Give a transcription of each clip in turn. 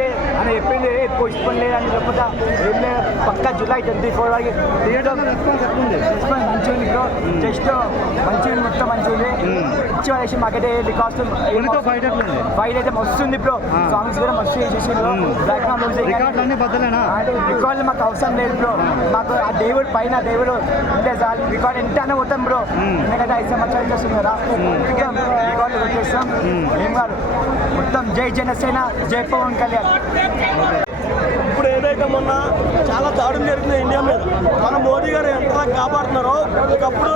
అంటే ఆయన చెప్పింది పోస్ట్ పోన్ లేదని లేకపోతే ఏం లేదు పక్కా July 24 వరకు తీయడం రెస్పాన్స్ మంచిగా ఉంది బ్రో. జస్ట్ మంచిగా మొత్తం మంచిగా ఉంది. ఇచ్చి వాళ్ళేసి మాకైతే కాస్ట్ ఫైట్ అయితే మస్తు ఉంది బ్రో. సాంగ్స్ కూడా మస్తు చేసేసి బ్యాక్గ్రౌండ్ రికార్డులు మాకు అవసరం లేదు బ్రో. మాకు ఆ దేవుడు పైన దేవుడు ఉంటే చాలు. రికార్డ్ ఎంతనే పోతాం బ్రో. ఎందుకంటే 5 సంవత్సరాలు చేస్తుంది కదా రికార్డులు వచ్చేస్తాం. ఏం కాదు మొత్తం జై జనసేన జై పవన్ కళ్యాణ్. ఇప్పుడు ఏదైతే మొన్న చాలా దాడులు జరుగుతున్నాయి ఇండియా మీద, మన మోదీ గారు ఎంతలా కాపాడుతున్నారో ఒకప్పుడు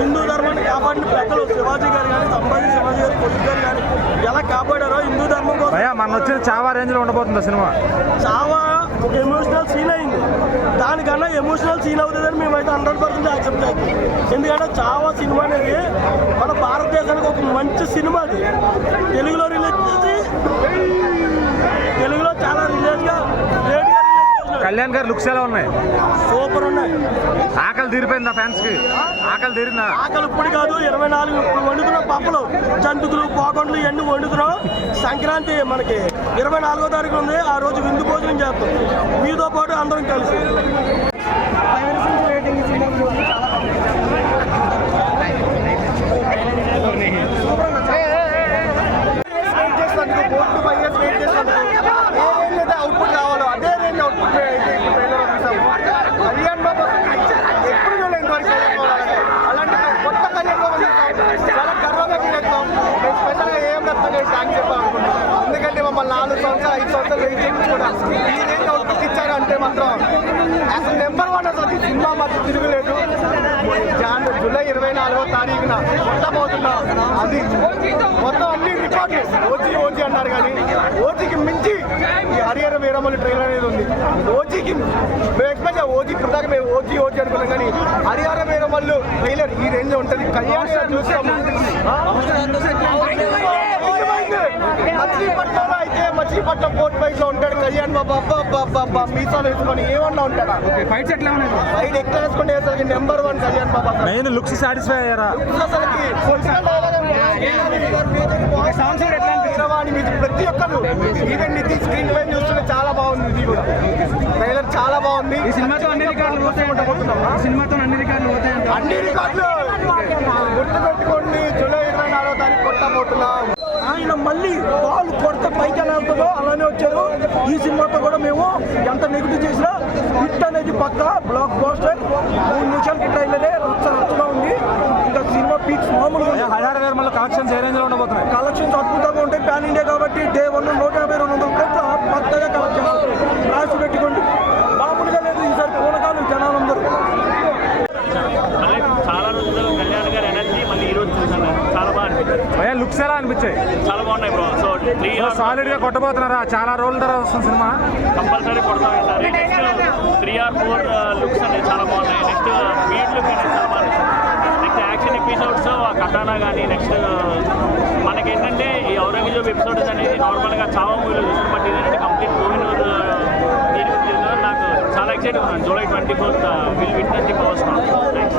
హిందూ ధర్మాన్ని కాపాడిన పెద్దలు శివాజీ గారు కానీ సంభాజీ శివాజీ గారు కొడుకు గారు కానీ ఎలా కాపాడారో హిందూ ధర్మం కోసం. మన వచ్చిన చావా రేంజ్ లో ఉండబోతుంది సినిమా. చావా ఒక ఎమోషనల్ సీన్ అయింది. దానికన్నా ఎమోషనల్ సీన్ అవుతుందని మేమైతే 100% యాక్సెప్ట్ అవుతుంది. ఎందుకంటే చావా సినిమా అనేది మన భారతదేశానికి ఒక మంచి సినిమా. అది తెలుగులో రిలీజ్ చేసి తెలుగులో చాలా రిలీజ్గా కళ్యాణ్ గారు లుక్స్ ఎలా ఉన్నాయి? సూపర్ ఉన్నాయి. ఆకలి తీరిపోయిందా ఫ్యాన్స్ కి? ఆకలి తీరిందా? ఆకలి ఇప్పుడు కాదు 24 ఇప్పుడు వండుతున్నాం. పప్పులు జంతుకులు పోకొండలు ఇవన్నీ వండుతున్నాం. సంక్రాంతి మనకి 24వ తారీఖు ఉంది. ఆ రోజు విందు భోజనం చేస్తాం మీతో పాటు అందరం కలిసి. అవుట్పుట్ కావాలో అదే రేంజ్ అవుట్పుట్ కళ్యాణ్ బాబు ఎప్పుడు చూడలేదు అలాంటి కొత్త కళ్యాణ్ బాబు చాలా గర్వంగా ఫీల్ అవుతాం. మేము స్పెషల్గా ఏం నష్టం థ్యాంక్స్ చెప్పాలనుకుంటున్నాం. ఎందుకంటే మమ్మల్ని 4 సంవత్సరాలు 5 సంవత్సరాలు వెయిట్ చేయించి కూడా ఈ రేంజ్ అవుట్పుట్ ఇచ్చారంటే మాత్రం అసలు నెంబర్ 1 అసలు ఈ సినిమా మాత్రం తిరుగులేదు. జూలై 24వ తారీఖున కొట్టబోతున్నాం. అది మొత్తం అన్ని రికార్డులు ఓజీ అన్నారు కానీ ఓజీకి మించి ఈ హరిహర వీరమల్లి ట్రైలర్ అనేది ఉంది. ఓజీకి మేము ఎక్స్పెక్ట్ ఓజీ పుట్టాక మేము ఓజీ అనుకున్నాం కానీ హరిహర వీరమల్లు ట్రైలర్ ఈ రేంజ్ ఉంటుంది. కళ్యాణ్ చూస్తాము. మచిలీపట్నంలో అయితే మచిలీపట్నం పోర్ట్ బైక్ లో ఉంటాడు కళ్యాణ్ బాబు. అబ్బా మీసాలు వేసుకొని ఏమన్నా ఉంటాడా? ఫైట్ ఎట్లా వేసుకుంటే అసలు number 1 Kalyan Babu. Main looks satisfy అయ్యారా? అసలుకి ప్రతి ఒక్కరు ఈవెన్ నితిన్ స్క్రీన్ పైన చూస్తుంటే చాలా బాగుంది. ఇది కూడా ట్రైలర్ చాలా బాగుంది. ఈ సినిమాతో అన్ని రికార్డులు అన్ని రికార్డులు గుర్తుపెట్టుకోండి. జూలై 24వ తారీఖు కొట్టబోతున్నాం. ఆయన మళ్ళీ బాల్ కొడితే పైకి ఎలా అవుతుందో అలానే వచ్చారు. ఈ సినిమాతో కూడా మేము ఎంత నెగిటివ్ చేసినా హిట్ అనేది పక్క బ్లాక్ బాస్టర్. 3 నిమిషాలకి ట్రైలరే రచ్చగా ఉంది. ఇంకా సినిమా పీక్స్ మామూలుగా హరిహర వీరమల్లి కలెక్షన్స్ ఏ రేంజ్ లో ఉండబోతున్నాయి? కలెక్షన్స్ అద్భుతంగా ఉంటాయి. పాన్ ఇండియా కాబట్టి డే 1 150-200 కోట్ల పక్కగా కలెక్ట్ చేస్తారు. రాసి పెట్టుకోండి. మామూలుగా లేదు ఈసారి పూనకాలు జనాలందరూ. చాలా రోజులు కళ్యాణ్ గారి ఎనర్జీ మళ్ళీ ఈ రోజు చూసాను. చాలా బాగా అనిపించింది. లుక్స్ ఎలా అనిపించాయి? చాలా బాగున్నాయి బ్రో. సో సాలిడ్ గా కొట్టబోతున్నారా? చాలా రోజుల తర్వాత వస్తుంది సినిమా. కంపల్సరీ కొడతాం. నెక్స్ట్ 3 or 4 లుక్స్ అనేవి చాలా బాగున్నాయి. నెక్స్ట్ బీట్ లుక్ అనేది చాలా బాగుంది. నెక్స్ట్ యాక్షన్ ఎపిసోడ్స్ కథానా కానీ నెక్స్ట్ మనకేంటంటే ఈ ఔరంగజేబ్ ఎపిసోడ్స్ అనేది నార్మల్గా చావా మూవీలో చూసిన బట్ ఇదేంటంటే కంప్లీట్ కోహినూర్ దీని గురించి నాకు చాలా ఎక్సైటింగ్ ఉన్నాను. July 24th will witness the power star. Thanks.